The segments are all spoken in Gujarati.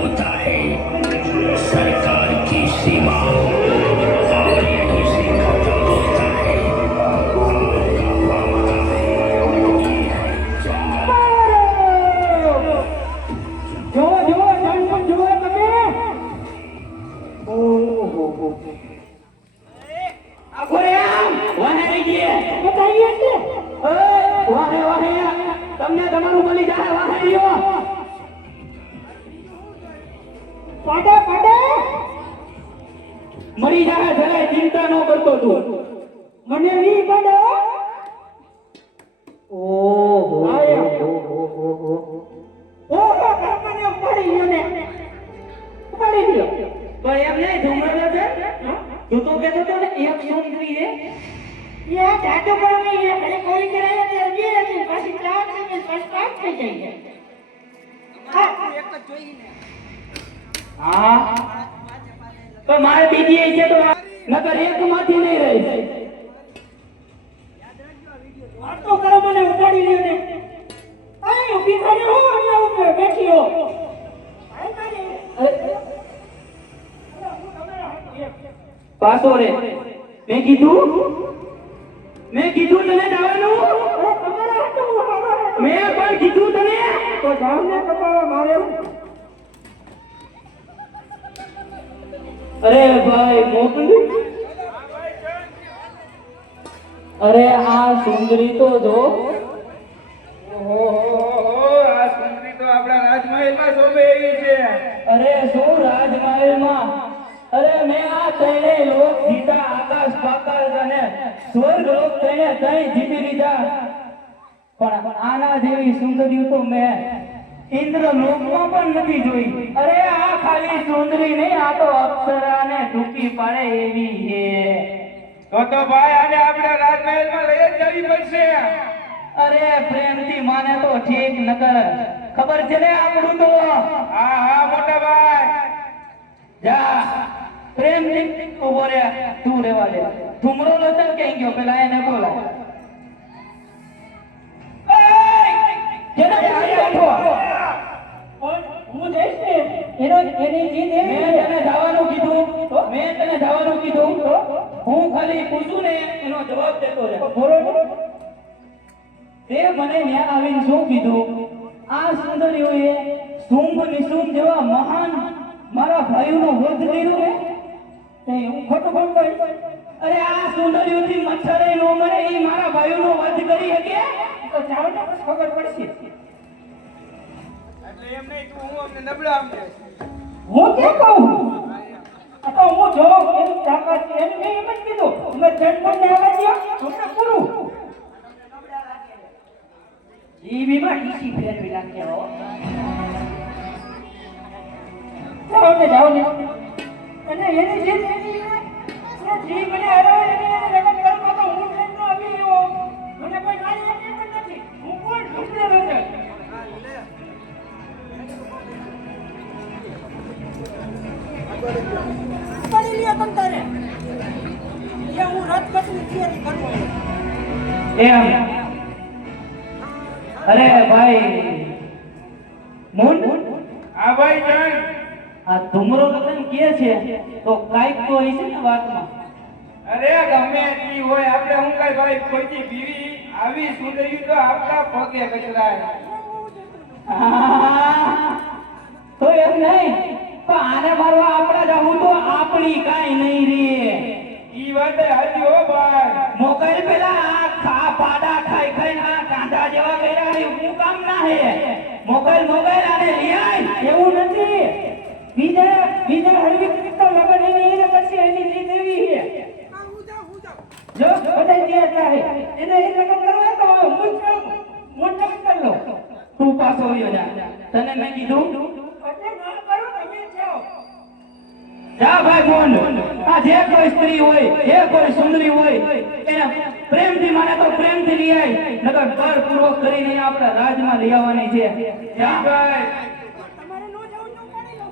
होता है सरकार की सीमाओं और यहीं से खत्म होता है જો જો જાનપણ જુઓ તમે ઓહો આખો રે આમ વાહે રહી ગયે બતાઈએ છે વાહે વાહે તમને તમારું મળી જાય વાહે રહ્યો પાડે પાડે મરી જાય જરાય ચિંતા ન કરતો તું મને વી પાડે ઓહો મને પડી ગયો ને પડી ગયો તો એમ નહીં ધુમરો છે તું તો કહેતો તો ને એક સુંદરી છે યા જાતો પર મે એ કોઈ કરાય તે અજી હતી પાછી ચાર ને સ્ટાર્ટ થઈ જાય હા એક જ જોઈને હા તો મારે બીજી છે તો નકર એક માંથી નહીં રહી વાતો કરો મને ઉપાડી લ્યો ને આય ઉભી થઈ હો અહીંયા ઉપર બેઠી હો પાછો રે મેં કીધું તને જવાનું મેં પણ કીધું તને તો જાવ ને કપાવા મારે અરે ભાઈ મોકલી અરે આ સુંદરી તો જો ઓહો આ સુંદરી તો આપણા રાજમહેલમાં શોભે એવી છે. અરે શું રાજમહેલમાં અરે મેં આ તણે લોક જીતા આકાશ પાતાળ અને સ્વર્ગ લોક તણે જીતી લીધા પણ આના જેવી સુંદરી તો મેં ઇન્દ્ર લોકમાં પણ નથી જોઈ. અરે આ ખાલી સુંદરી નહીં આ તો અપ્સરાને ટૂંકી પાડે એવી છે. તો ભાઈ આને આપણા રાજમહેલમાં લઈ જ જવી પડશે. અરે પ્રેમથી માને તો ઠીક નકર ખબર છે ને આપણું તો હા હા મોટા ભાઈ જા પ્રેમથી ઉભો રે તું રેવા દે ઠુમરો નો ચલ કે ગયો પેલા એને બોલા કેને આયા છો હું જઈશ ને એની જીત મેં તને જવાનું કીધું હું ખાલી પૂછું ને એનો જવાબ દેતો રહે બરોબર તે મને ન્યા આવીને શું કીધું આ સુંદરીઓએ શુંભ નિશુંભ જેવા મહાન મારા ભાઈઓનો વધ કર્યો ને તે હું ખોટું બોલતો અરે આ સુંદરીઓથી મચ્છરે ન મરે એ મારા ભાઈઓનો વધ કરી શકે તો જાવ ને ખબર પડશે. એટલે એમ નહીં તું હું અમને નબળા સમજે હું કે કહું આ તો હું જો એની તાકાત છે એમ નહીં એમ જ કીધું મેં જન્મને આવવા દો તમને પૂરું ઈ બીમાં ઈસી ફેરવી નાખે હો જાઓ ને અને એની જે જી મને હરાવે એને લગન કરવા તો હું ટ્રેન નો આવી ગયો મને કોઈ ગાડી આપી પણ નથી હું કોણ ઢૂંઢે રહે પડી લ્યો તમ તારે એ હું રાજગતની તૈયારી કરું એમ અરે ભાઈ મૂન હા ભાઈ જાન આ ધુમરો લગન કે છે તો કાઈક તો હશે ને વાતમાં. અરે ગમે તી હોય આપણે હું કઈ ભાઈ કોઈ બીવી આવી સુંદરી તો આપણા પગે કચરાય. તો એમ નહીં તો આને મારવા આપણા જાવું તો આપણી કાઈ નહીં રે ઈ વાત હાજી હો ભાઈ મોકલ પેલા આ ખા પાડા ખાઈ ખાઈ આ કાંડા જેવા કર્યા એ હું કામ ના હે મોકલ આને લઈ આય એવું નથી બીજા હરવી તો લગન એને પછી એની જીત એવી છે જો બધા જે હતા હે એને એ લગન કરવા તો હું લગન કર લો તું પાછો આવ્યો જા તને મેં કીધું એટલે ના કરો તમે જાઓ જા ભાઈ બોલ આ જે કોઈ સ્ત્રી હોય જે કોઈ સુંદરી હોય એને પ્રેમથી માને તો પ્રેમથી લઈ આય નકર બળપૂર્વક કરીને આપણા રાજમાં લઈ આવવાની છે જા ભાઈ તમારે નો જવું તો કરી લો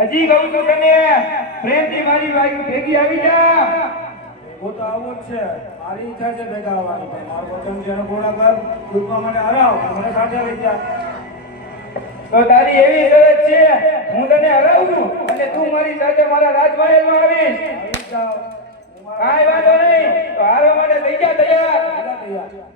હજી કહું છું તને પ્રેમથી મારી વાઈફ ભેગી આવી જા. હું તો આવું જ છે. મારી ઈચ્છા છે ભેગા આવવાની, પણ મારું વચન છે એનો પૂરા કર. દુઃખમાં મને હરાવ, મને સાથે લઈ જા. તો તારી એવી શરત છે હું તને હરાવું અને તું મારી સાથે મારા રાજમહેલમાં આવીશ. આવી જાઓ. હું મારા કાંઈ વાંધો નહીં. તો હારવા માટે થઈ જા તૈયાર. ભેગા તૈયાર.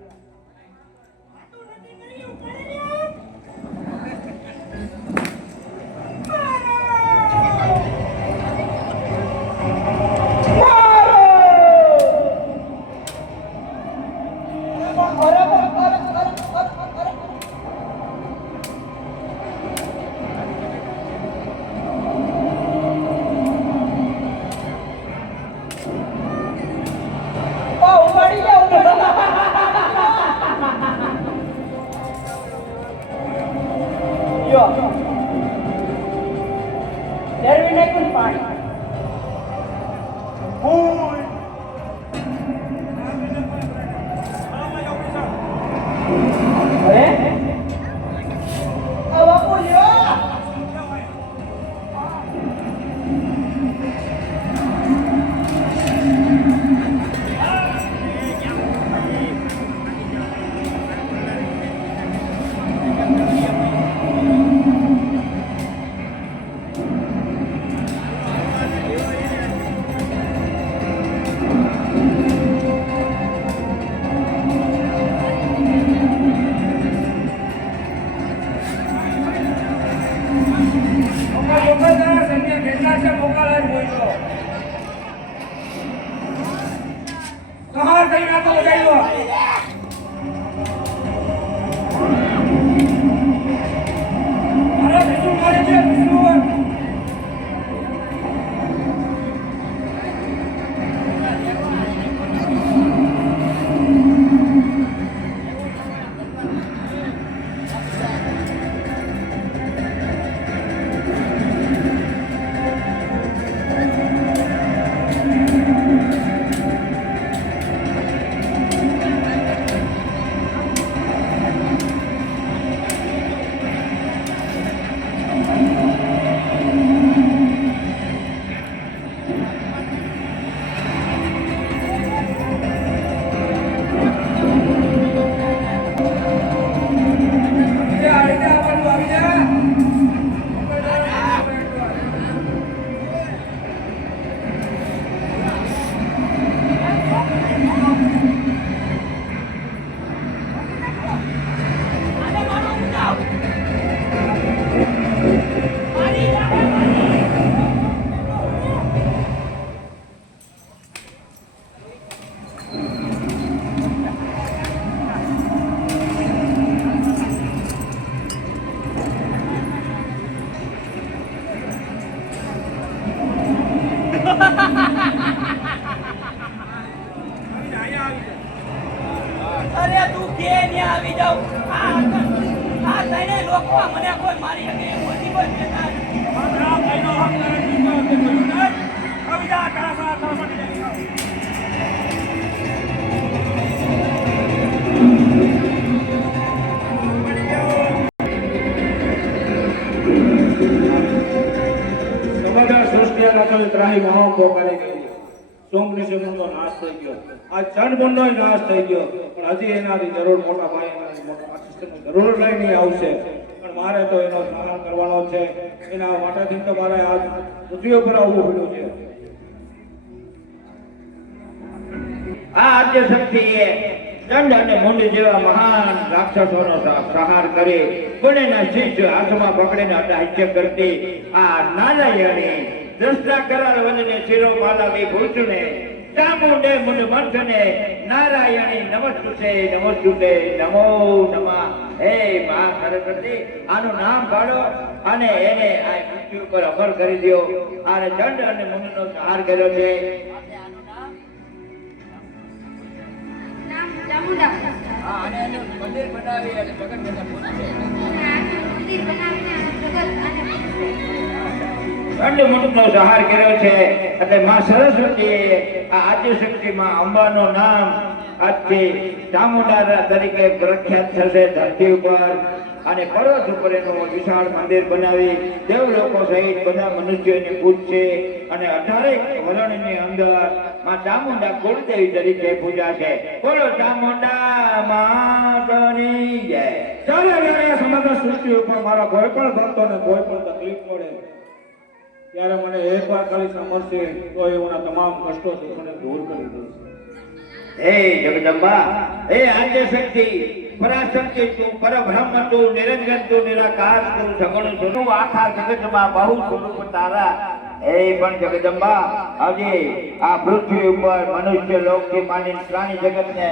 અરે તું કે ને આવી જાવ. આ તને લોકો મને કોઈ મારી શકે એમ નથી કોઈ કહેતા. સમગ્ર સૃષ્ટિ રચલ ત્રાહી મહા પોકારી ગઈ. સોમનિશિનો નાશ થઈ ગયો. આ ચંડમુંડનો નાશ થઈ ગયો. પણ હજી એનાથી જરૂર મોટા ભાઈ એનાથી મોટા આશીષની જરૂર લઈને આવશે. પણ મારે તો એનો સહાર કરવાનો છે. એના માટેથી તો મારે આ પૃથ્વી ઉપર આવવું પડ્યું છે. આ આદ્ય શક્તિએ દંડ અને મુંડ જેવા મહાન રાક્ષસોનો સંહાર કરી પુણ્યના શિષ્ય હાથમાં પકડીને અટહાસ્ય કરતી આ નારાયણી દ્રષ્ટા કરાર વંદને શિરો માલાવી ભૂષણે ચામુંડે મુંડ મંથને નારાયણી નમસ્તુતે નમસ્તુતે નમો નમઃ. હે મા સરસ્વતી, આનું નામ કાઢો અને એને આ પૃથ્વી ઉપર અમર કરી દો. આને દંડ અને મુંડનો સંહાર કર્યો છે. અને એનું મંદિર બનાવી અને જગત દંડમુંડનો સંહાર કર્યો છે. એટલે માં સરસ્વતીએ આ આદ્યશક્તિમાં અંબાનું નામ આજથી ચામુંડા તરીકે પ્રખ્યાત થશે ધરતી ઉપર. અને પર્વત ઉપર એનું વિશાળ મંદિર બનાવી દેવલોકો સહિત બધા મનુષ્યોને પૂજશે અને 18 વરણની અંદર માં ચામુંડા કુળદેવી તરીકે પૂજાશે. બોલો ચામુંડા માતની જય. ચાલે જ્યારે સમગ્ર સૃષ્ટિ ઉપર મારા કોઈ પણ ભક્તોને કોઈ પણ તકલીફ પડે ત્યારે મને એકવાર ખાલી સમરશે તો એના તમામ કષ્ટો સુખોને દૂર કરી દેશે. હે જગદંબા, હે આદ્ય શક્તિ, પરાશક્તિ તું, પરબ્રહ્મ તું, નિરંજન તું, નિરાકાર તું, સગુણ તું, આખા જગતમાં બહુ સ્વરૂપ તારા. હે પણ જગદંબા, આજે આ પૃથ્વી ઉપર મનુષ્ય લોકથી માંડીને પ્રાણી જગતને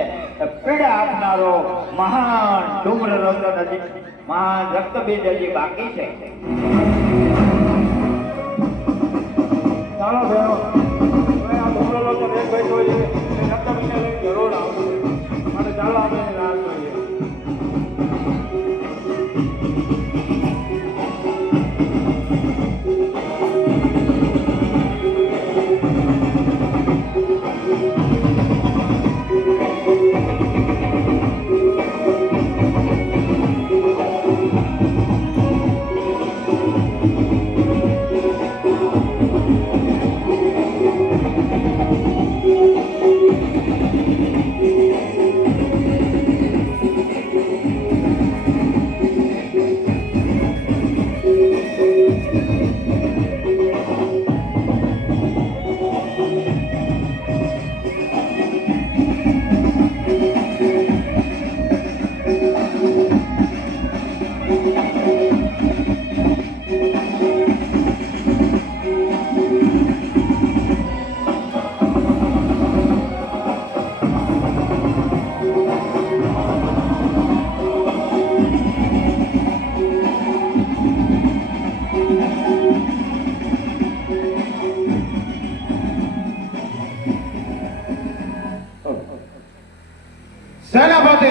પીડા આપનારો મહાન ધૂમ્ર રક્ત નથી, મહાન રક્તબીજ હજી બાકી છે. ચાલો બહેનો, હવે આ ડુંગરો લોકો એક બેઠો છે એ રક્તબીજને લઈને જરૂર આવશે અને ચાલો આપણે એની રાહ જોઈએ. સેનાપતિ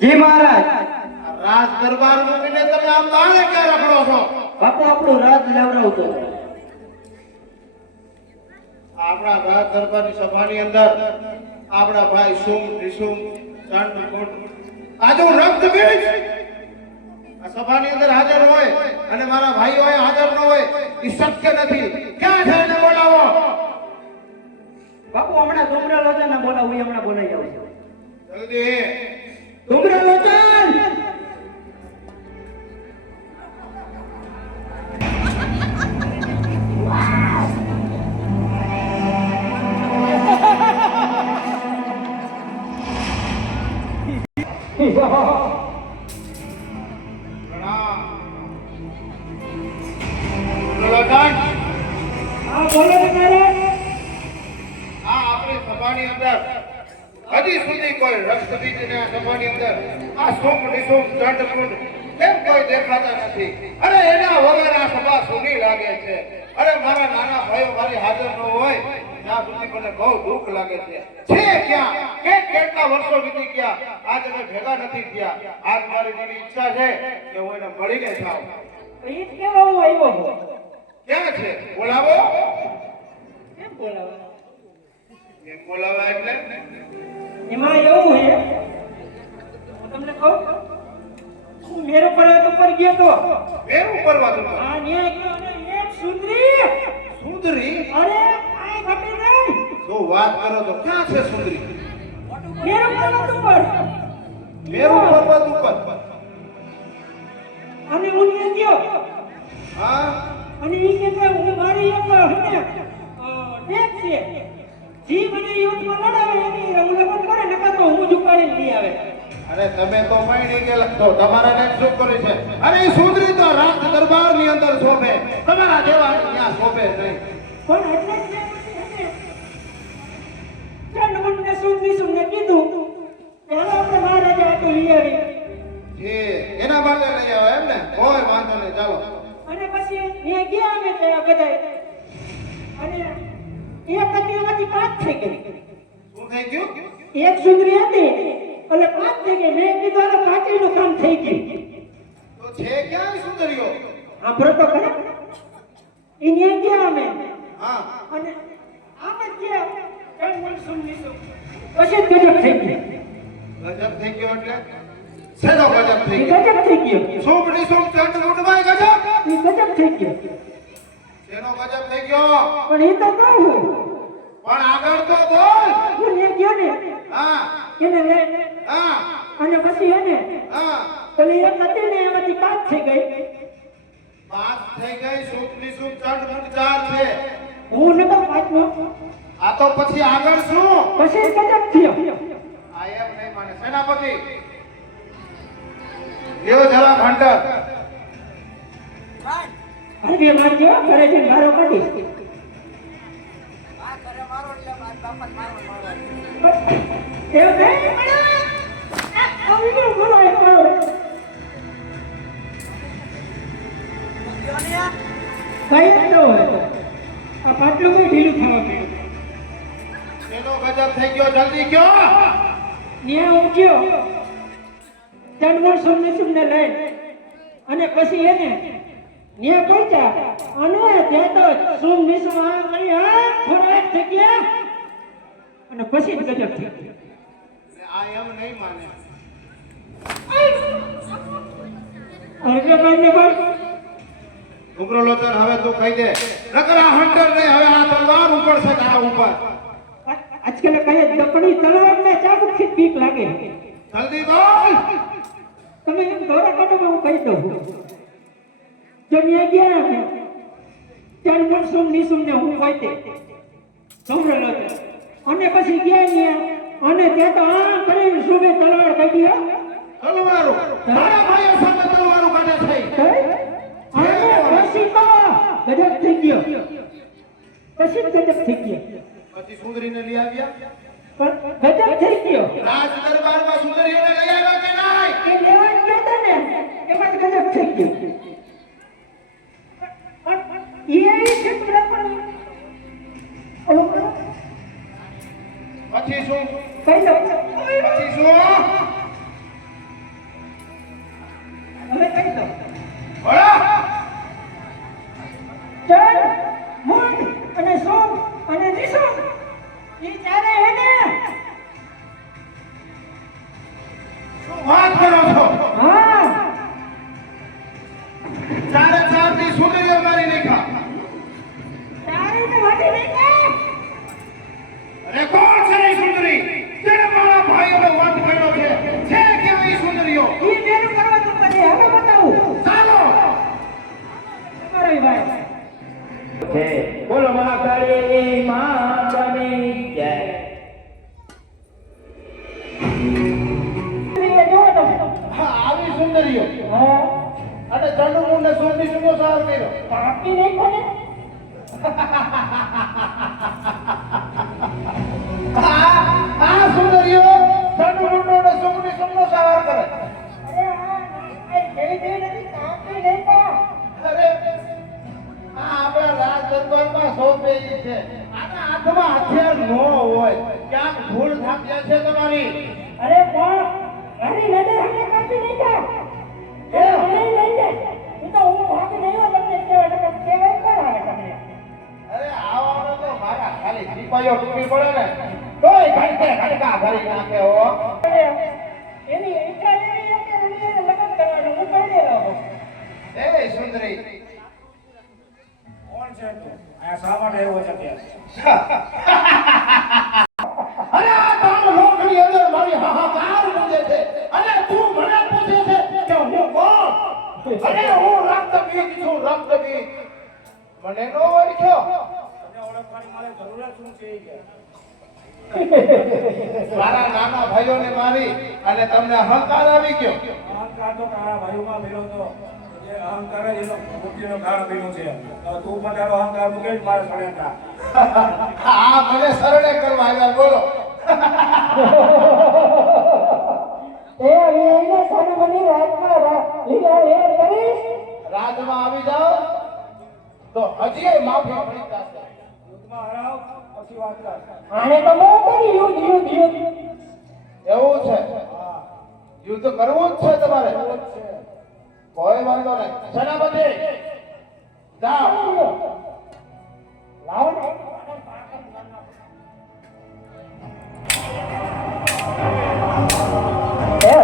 જી મહારાજ. રાજ દરબાર મૂકીને તમે આમ બાણે ક્યાં રખડો છો? બાપુ આપણું રાજ લેવડાવતો. આપણા રાજ દરબારની સભાની અંદર આપણા ભાઈ સુમ નિસુમ ચંડ કુંડ આજે હું રક્તબીજ આ સભાની અંદર હાજર હોય અને મારા ભાઈઓ અહીં હાજર ન હોય એ શક્ય નથી. ક્યાં છે એને બોલાવો. બાપુ હમણાં ડુંગરા લોચન બોલાવું, એ હમણાં બોલાઈ આવશે. જલ્દી ડુંગરા લોચન! હા બોલો ને મહારાજ. આ આપણી સભાની અંદર હજી સુધી કોઈ રક્તબીજને આ સભાની અંદર આ સોમ નિસુમ ચંડ કુંડ કેમ કોઈ દેખાતા નથી? અરે એના વગર આ સભા સૂની લાગે છે. અરે મારા નાના ભાઈઓ મારી હાજર ન હોય ત્યાં સુધી મને બહુ દુઃખ લાગે છે. ક્યાં કેટલા વર્ષો વીતી ગયા આજ અમે ભેગા નથી થયા. આજ મારી દિલી ઈચ્છા છે કે હું એને મળીને જાઉં. એ જ કેવા હું આવ્યો. ક્યાં છે? બોલાવો. કેમ બોલાવો? એમ બોલાવા એટલે એમાં એવું છે, હું તમને કહું, હું મેરો પર્વત ઉપર ગયો તો વેરું કરવા દો. આ ન્યાય ગયો અને એક સુંદરી, સુંદરી? અરે આ ઘટી નહીં, શું વાત કરો છો? ક્યાં છે સુંદરી? મેરો પર્વત ઉપર. વેરું પર્વત ઉપર. અને હું ન્યાય ગયો હા અને એ કે હું મારી એક ટેક છે, જી મને યુદ્ધમાં લડાવે એની ઉલ્લંઘન કરે નકા તો હું ઝુકાડી લઈ આવે. અરે તમે તો મહિને ગયેલા તો તમારા ને શું કરે છે? અરે એ સુંદરી તો રાજ દરબાર ની અંદર શોભે, તમારા જેવા ત્યાં શોભે નહીં. પણ એટલે જ ચંડમુંડને સુંદરી કીધું ચાલો આપણે મહારાજા આટલું લઈ આવી. એના માટે લઈ આવે એમ ને? કોઈ વાંધો નહીં, ચાલો. અને પછી એ ગયા અમે ત્યાં બધાય અને એક હતી એમાંથી 5 થઈ ગઈ. શું થઈ ગયું? એક સુંદરી હતી એટલે 5 થઈ ગઈ. મેં કીધું હવે પાટીનું કામ થઈ ગયું. તો છે ક્યાં એ સુંદરીઓ? આપણો તો ખરા એ ન્યા ગયા અમે હા અને આમ જ ગયા કઈ મનસુમ નીસુમ પછી જ ગજબ થઈ ગયો ગજબ થઈ ગયો એટલે શેનો ગજબ થઈ એ ગયો ગજબ થઈ ગયો શુભ નિશુભ ચંડમુંડમાં ગજબ એ ગજબ થઈ ગયો શેનો ગજબ થઈ ગયો પણ એ તો કહું પણ આગળ તો બોલ હું ને ગયો ને હા એને લઈને હા અને પછી એને હા પેલી એક હતી ને એમાંથી પાસ થઈ ગઈ વાત થઈ ગઈ શુભ નિશુભ ચંડમુંડ ચાર છે હું નતો પાંચમો આ તો પછી આગળ શું પછી જ ગજબ થયો આ એમ નહીં માને સેનાપતિ લેવો જરા ભંડર હરવે મારજો કરે છે મારો કાઢી એવું નહીં અવિનો બોલાય બોલો કઈ ન હોય આ પાટલું કઈ ઢીલું થવા માંડ્યું એનો ગજબ થઈ ગયો જલ્દી કયો ન્યા હું ગયો ચંડવર સોમનેશુને લઈ અને પછી એને ન્યા પહોંચ્યા અને ત્યાં તો સોમનેશુ આ કરી હા ખોરાક થઈ ગયા અને પછી જ ગજબ થઈ ગયો આ એમ નહીં માને અરે માન્ય ભાઈ ઉમરો લોચન હવે તું કહી દે નકર આ હંટર નહીં હવે આ તલવાર ઉપર છે આ ઉપર આજકાલ કઈ દપડી તલવાર ને ચાબુક થી બીક લાગે જલ્દી બોલ તમે એમ દોરા કાઢો હું કહી દઉં જમ્યા ગયા ને ચાર મનસુમ નિસુમ ને હું કહી દે સમરેલો અને પછી ગયા ન્યા અને ત્યાં તો આ કરીને સુબે તલવાર કાઢી હા તલવારો મારા ભાઈઓ સામે તલવારો કાઢે છે અને પછી તો ગજબ થઈ ગયો પછી જ ગજબ થઈ ગયો પછી સુંદરીને લઈ આવ્યા પણ ગજબ થઈ ગયો રાજ દરબારમાં સુંદરીઓને લઈ આવ્યા કે નહીં એ લેવા જ ગયા તા ને એમાં જ ગજબ થઈ ગયો એ ક્ષેત્ર પણ ઓલો પછી શું કઈ દો પછી શું હવે કઈ દો બોલો ચાર મૂળ અને સોમ અને નિસુમ એ ચારે એને શું વાત કરો છો હા ચારે ચાર ની સુંદરીઓ મારી નાખ્યા ચારે ને વાટી નહીં અને કોણ છે એ સુંદરી જેને મારા ભાઈઓનો વધ કર્યો છે કેવી સુંદરીઓ એ બેનું કરવા તો પડે હવે બતાવું ચાલો તમારો ભાઈ છે બોલો મહાકાળી માતાની જય હા આવી સુંદરીઓ અને ચંડુમુંડ ને સોમની સુનો સાર કર્યો પાપી નહીં કોને આ સુંદરીઓ ચંડુમુંડ ને સોમની સુનો સાર કરે અરે આ જઈ જઈ નથી પાપી નહીં કો અરે આ આપણા રાજ દરબારમાં સોંપેલી છે આના હાથમાં હથિયાર ન હોય ક્યાંક ભૂલ થાકી છે તમારી અરે પણ મારી નજર હમે કાપી નહીં કા એ નહીં લઈ જાય હું તો હું ભાગી નહીં હોય તમને કહેવાય કોણ આવે તમને અરે આવવાનો તો મારા ખાલી સિપાહીઓ ટૂટી પડે ને તોય ઘંટે ઘંટા ભરી નાખે હો એની ઈચ્છા એવી છે કે રણીને લગ્ન કરવાનું હું કહી દેલો એ સુંદરી કોણ છે તું આ શા માટે આવ્યો છે ત્યાં અરે આ તારો લોકની અંદર મારી હાહાકાર પૂજે છે અને તું મને પૂછે છે કે હું કોણ અરે હું રક્તબીજ છું રક્તબીજ મને નો ઓળખ્યો તને ઓળખવાની મારે જરૂરત શું છે કે મારા નાના ભાઈઓને મારી અને તમને અહંકાર આવી ગયો અહંકાર તો તારા ભાઈઓમાં મેળો તો જે અહંકાર જ એનો મુક્તિનો કારણ બન્યું છે તો તું પણ તારો અહંકાર મૂકે જ મારે સળેટા આ મને શરણે કરવા આવ્યા બોલો એ અહીંયા સાને બની રાજમાં લીલા લેર કરીશ રાજમાં આવી જાઓ તો હજી માફી મળી જશે યુદ્ધમાં હરાવ પછી વાત કર આને તો બહુ કરી યુદ્ધ એવું છે યુદ્ધ કરવું જ છે તમારે કોઈ વાંધો નહીં સેનાપતિ જાઓ લાવો ને.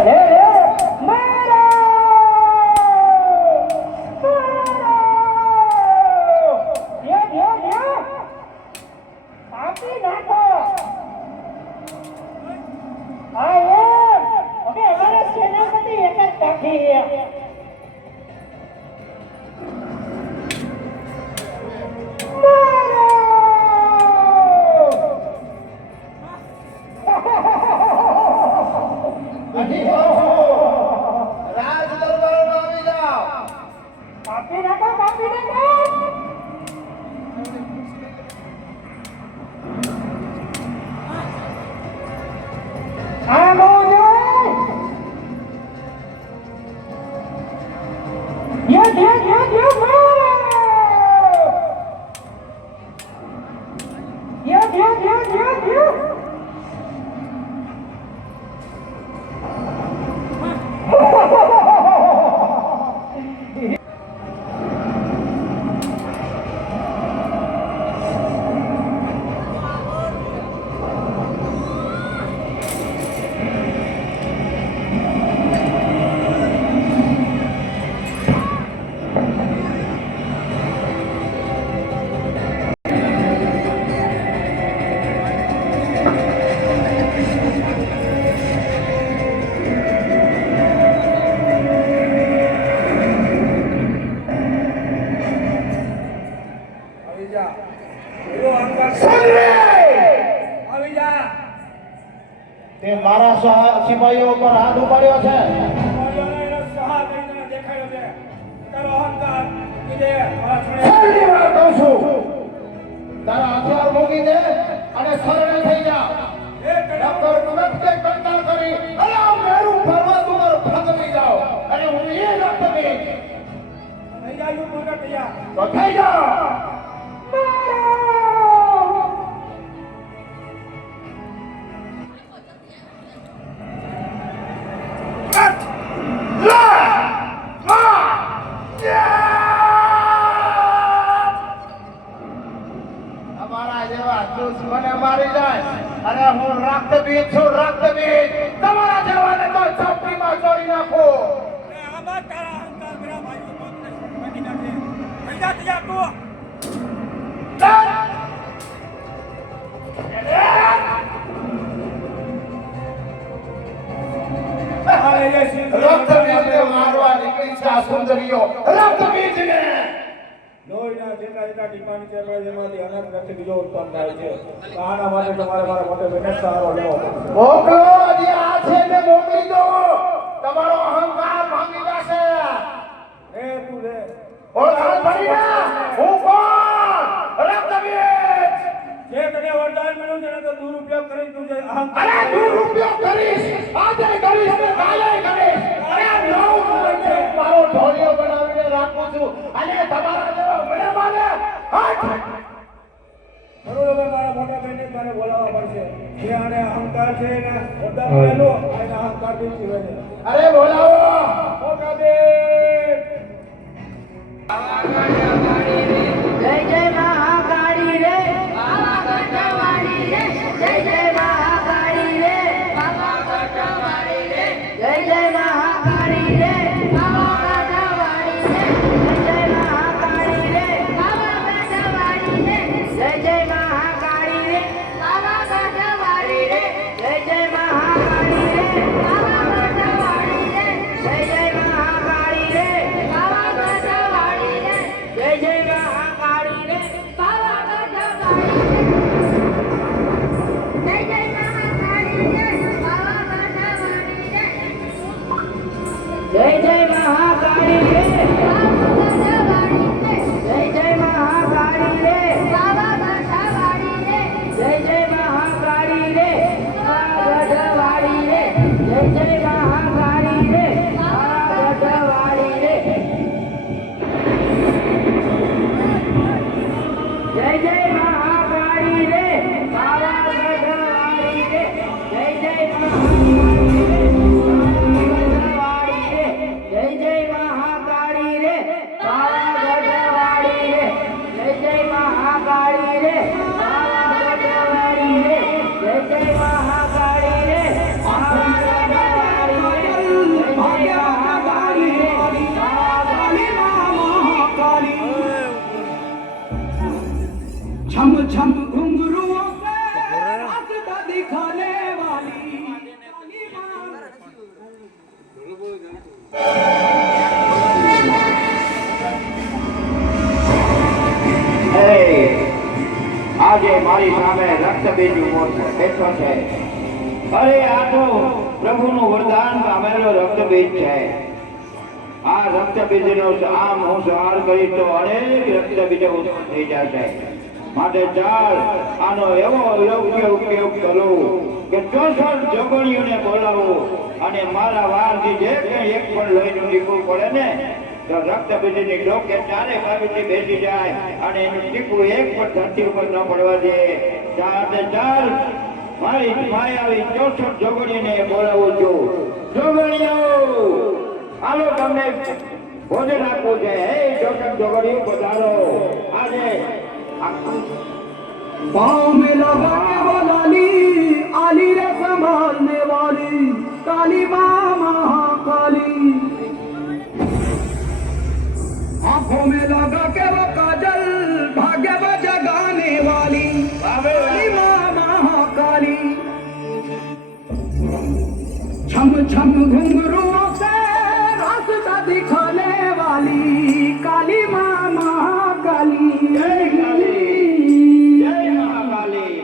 લે મારો આપી નાખો. હા હવે અમારા સેનાપતિ એક જ કાઢી. રાજ દરબારમાં આવી જાઓ. કાપી નાખો કાપી નાખો. આ મોજો યો મારો યો આવી જા એવો અહંકાર આવી જા તે મારા સિપાહીઓ પર હાથ ઉપાડ્યો છે. એનો સહા કરીને દેખાડ્યો છે તારો અહંકાર કીધે મારા છોડે છેલ્લી વાર કહું છું, તારા હથિયાર મૂકી દે અને શરણે થઈ જા. નકર તુરંત કે કંટાળ કરી અને આ મેરું ફરવા તુમર ભગવી જાઓ અને હું એ ન કરી નહીં જાય મોટા તૈયાર તો થઈ જા. તમારા જેવા દુશ્મને મારી જાય અને હું રક્તબીજ છું, રક્તબીજ. તમારા જેવાને તો ચોપડીમાં ચોરી નાખો. આમાં તારા અહંકાર મેરા ભાઈઓ બાપને બાકી નાખે નહીં જા તૈયાર તું રક્તબીજને મારવા નીકળી છે આ સુંદરીઓ. રક્તબીજને લોહીના જેટલા જેટલા ટીપા નીચે રહે એમાંથી અનંત રક્ત બીજો ઉત્પન્ન થાય છે. તો આના માટે તમારે મારા માટે વિનમ્ર સહારો લેવો પડશે. મોકલો, જે આ છે ને મોકલી દો. તમારો અહંકાર ભાંગી જશે. એ તું રે ઓળખાણ પડી ને હું કોણ? રક્તબીજ. જે તને વરદાન મળ્યું છે ને તો દુરુપયોગ કરી તું જે અહંકાર અરે દુરુપયોગ કરીશ, આજે કરીશ ને કાલે કરીશ. અરે મારો ઢોલિયો બનાવીને રાખું છું અને તમારા જેવા મને માને હટ. બરોબર, હવે મારા મોટા બહેનને જ મારે બોલાવવા પડશે. જે આને અહંકાર છે એને વરદાન મળેલું એને અહંકાર દીધી હોય છે. અરે બોલાવો. મોટા બેન જય જય મહાકાળી રે બાબા કટવાળી રે જય જય મહાકાળી રે બાબા કટવાળી રે જય જય મહાકાળી રે બાબા કટવાળી રે જય જય મહાકાળી રે બાબા કટવાળી રે જય જય મહાકાળી રે બાબા કટવાળી રે જય જય મહાકાળી રે બાબા કટવાળી રે જય જય મહાકાળી રે બાબા કટવાળી રે જય જય મહાકાળી રે બાબા કટવાળી રે જય જય મહાકાળી રે જય જય મહાકાળી રે બાબા કટવાળી રે જય જય મહાકાળી રે બાબા કટવાળી રે જય જય મહાકાળી રે બાબા કટવાળી રે જય જય મહાકાળી રે બાબા કટવાળી રે જય જય મહાકાળી રે બાબા કટવાળી રે મારી સામે રક્તબીજ ઉભો છે, બેઠો છે. અરે આ તો પ્રભુનું વરદાન પામેલો રક્તબીજ છે. આ રક્તબીજનો આમ હું સંહાર કરીશ તો અનેક રક્તબીજો ઉત્પન્ન થઈ જશે. માટે ચાલ આનો એવો યોગ્ય ઉપયોગ કરું કે 64 જોગણીઓને બોલાવું અને મારા વારથી જે કંઈ એક પણ લોહીનું ટીપું પડે ને તો રક્તબીજની ડોકે ચારે બાજુથી બેસી જાય અને એનું ટીપું એક પણ ધરતી ઉપર ન પડવા દે. ચાલ મારી માયાવી 64 જોગણીને બોલાવું છું. જોગણીઓ હાલો, તમને ભોજન આપવું છે. હે 64 જોગણીઓ પધારો. આજે पाँव में लगा के वो लाली आली रे संभालने वाली काली माँ महाकाली. आंखों में लगा के वो काजल भाग्य वो जगाने वाली काली माँ महाकाली. छम छम घुंघरुओं से रास्ता दिखाने वाली काली माँ महाकाली. જય કાલી, જય મહાકાલી.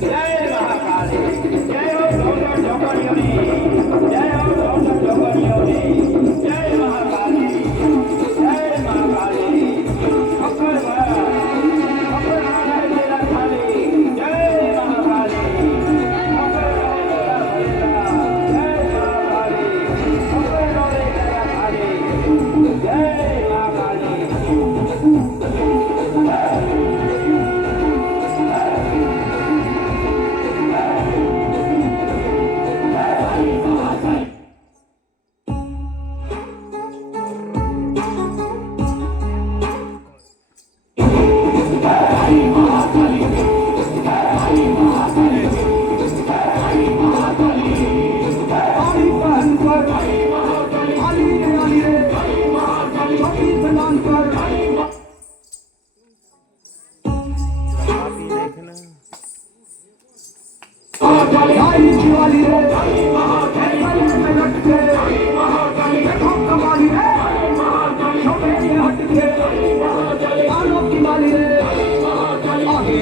જય મહાકાલી, જય હો 64 જોગણીઓની, જય હો 64 જોગણીઓની, જય મહાકાલી, જય મહાકાલી.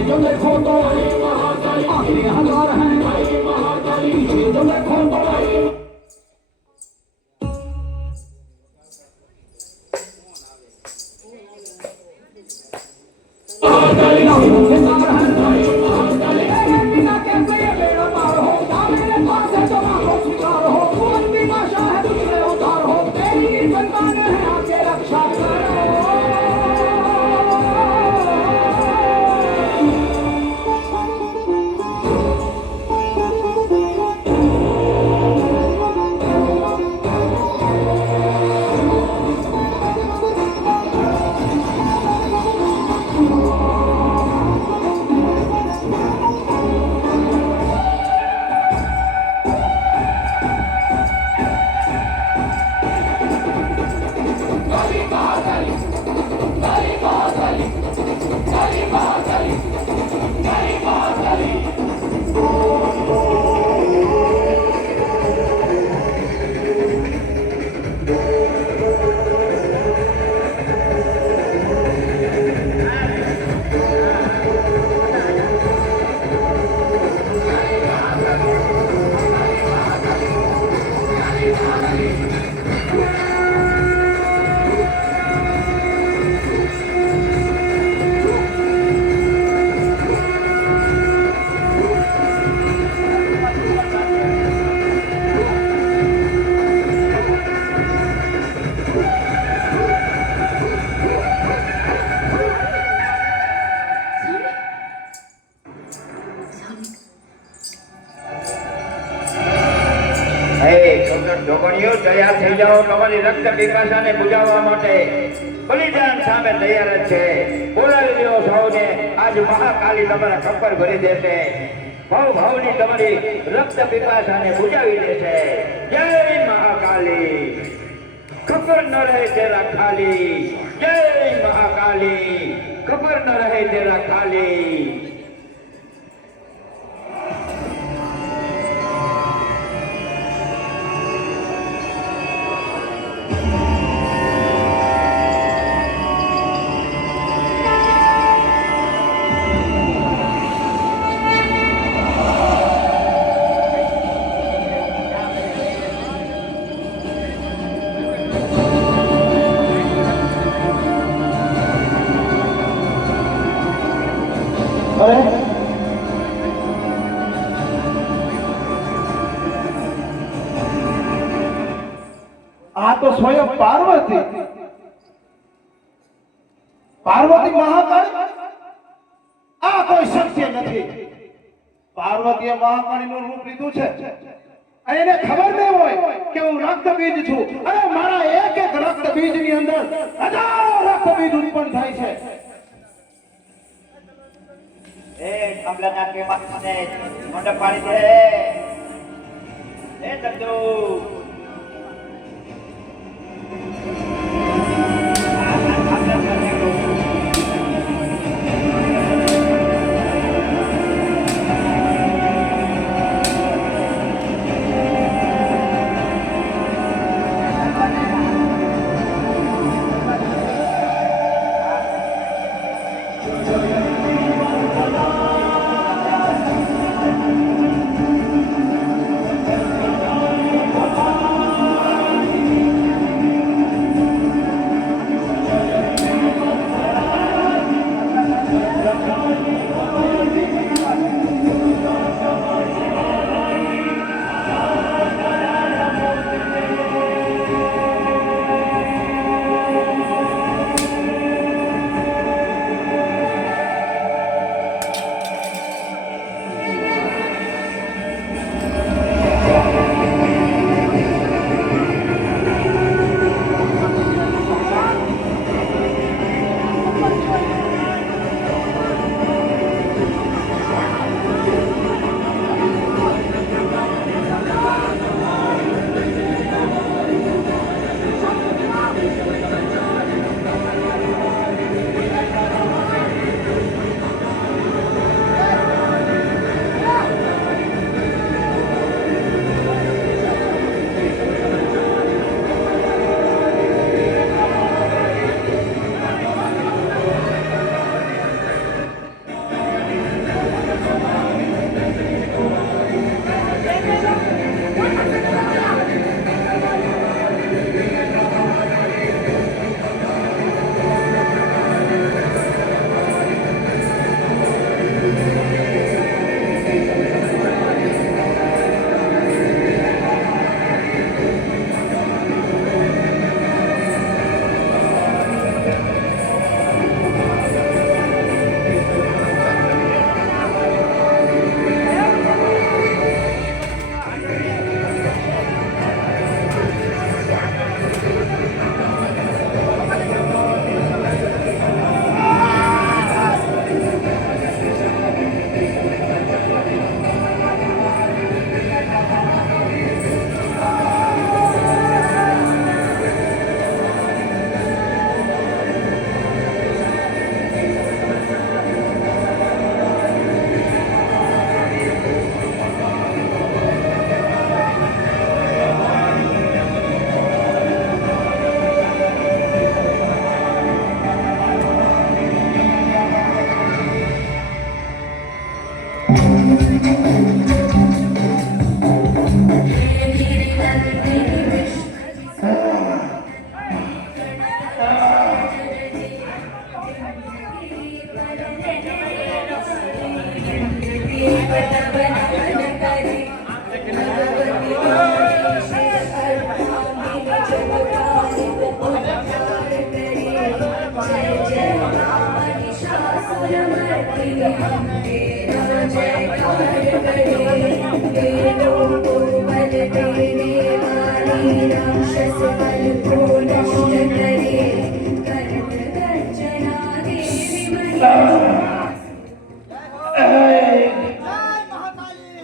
जो देखो तो आगे हजार हैं, पीछे जो देखो तो જોગણીઓ તૈયાર થઈ જાઓ. તમારી રક્ત પીપાસાને બુજાવવા માટે બલિદાન સામે તૈયાર જ છે. બોલાવી લ્યો સૌને. આજ મહાકાલી તમારા ખપ્પર ભરી દેશે. ભાવની તમારી રક્ત પીપાસાને બુજાવી દેશે. જય મહાકાલી. ખબર ન રહે તેરા ખાલી. જય મહાકાલી. ખબર ન રહે તેરા ખાલી. કરે? આ તો સ્વયં પાર્વતી મહાકાળી. આ કોઈ શક્ય નથી. પાર્વતીએ મહાકાળીનું રૂપ લીધું છે અને એને ખબર નહીં હોય કે હું રક્તબીજ છું અને મારા એક એક રક્તબીજની અંદર હજારો રક્તબીજ ઉત્પન્ન થાય છે. એ કમલાના કે માથે મંડપ પાડી દે. એ ચંદુ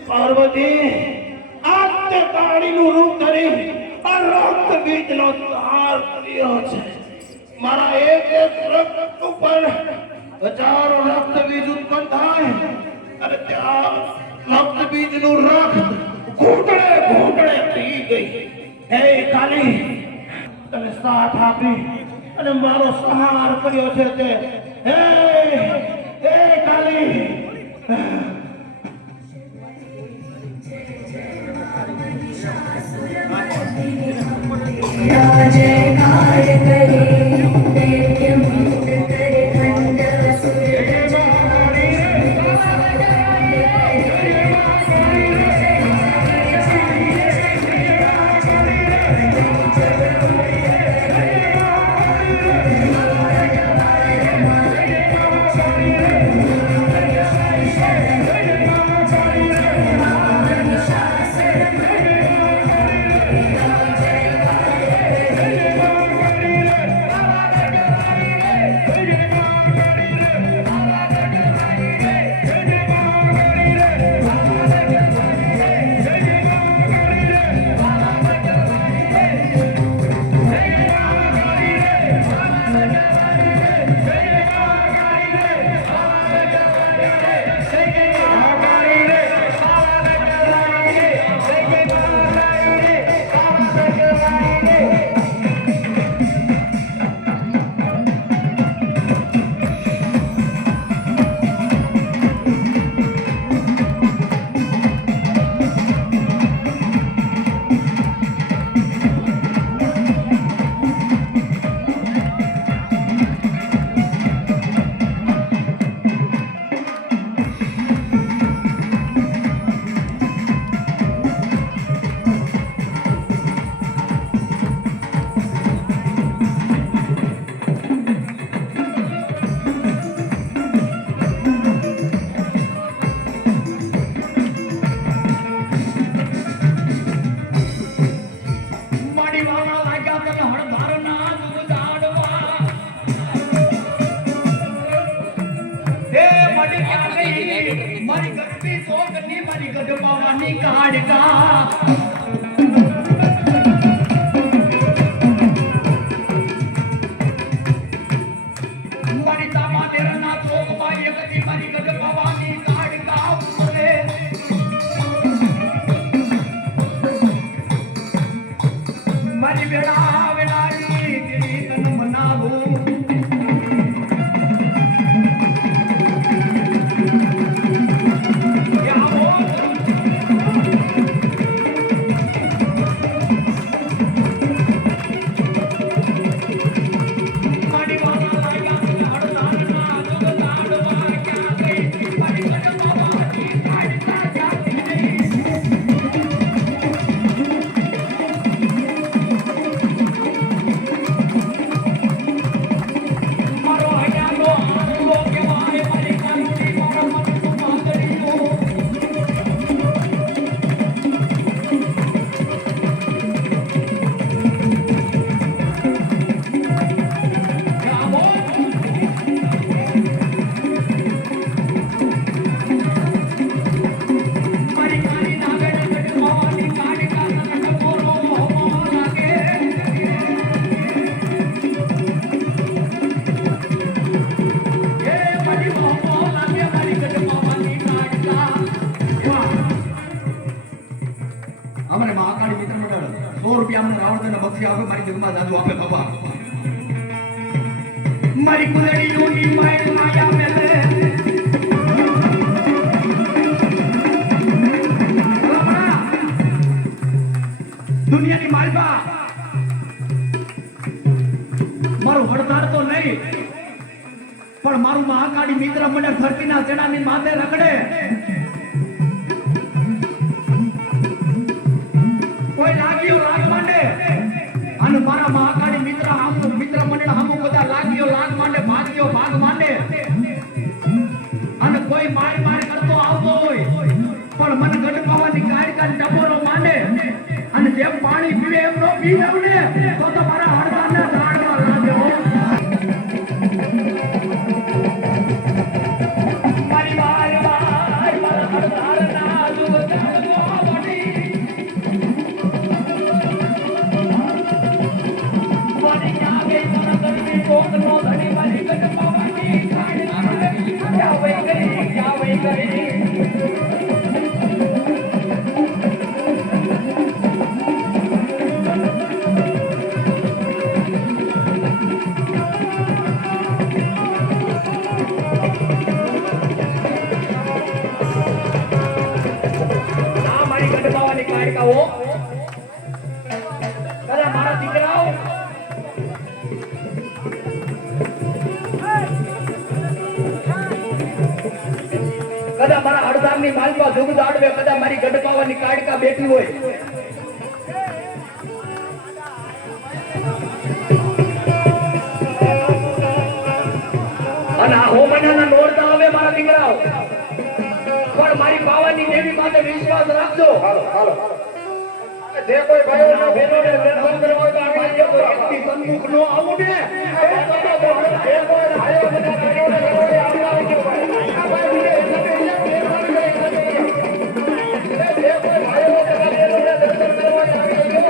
પાર્વતી આતે કાળીનું રૂપ ધરી આ રક્ત બીજનો સંહાર કર્યો છે. મારા એક એક રક્ત ઉપર હજારો રક્ત બીજ ઉત્પન્ન થાય અને ત્યાં રક્ત બીજનું રક્ત ઘૂંટડે ઘૂંટડે પી ગઈ. હે કાલી, તમે સાથ આપી અને મારો સંહાર કર્યો છે તે હે હે કાલી. जयकार करे दैत्य मुक्त कर खंड असुर મારી બેડા વેલાની તેરી તન મનાવું અમારે મહાકાળી મિત્ર મંડળ 100 રૂપિયા અમને રાવણ બક્ષી આપે મારી જગમાં જાદુ આપે બાબા મારી કુલડીઓની માયા મેલે દુનિયાની માલબા મારું વડતાડ તો નહીં પણ મારું મહાકાળી મિત્ર મંડળ ધરતીના ચડાની માથે રખડે કોઈ લાગ્યો લાગ માંડે અને મારા મહાકાળી મિત્ર મંડળ હામું બધા લાગ્યો લાગ માંડે ભાગ્યો ભાગ માંડે અને કોઈ માર કરતો આવતો હોય પણ મન ગઢ પાવાની કાયકા ટપોરો માંડે અને જેમ પાણી પીવે એમ નો પીવે ને તો મારા હળદાના ઝાડમાં લાગ્યો મારી મારા હળદાના મારા દીકરાઓ કદા મારા હળદારની માલમાં જુગ દાડવે કદા મારી ગઢપાવાની કાડકા બેઠી હોય અને આ હોમનાના નોરતા આવે મારા દીકરાઓ પણ મારી પાવાની દેવી માટે વિશ્વાસ રાખજો જે કોઈ ભાઈઓનો બહેનોને દર્શન કરવા હોય તો આગળ જજો. સન્મુખ નો આવું ને જે કોઈ ભાઈઓ બધા ભાઈઓને ઘરોડે આવતા આવજો ભાઈ. આ ભાઈ જે કોઈ ભાઈઓ બધા બહેનોને દર્શન કરવા હોય તો આગળ જજો.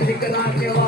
દીકરા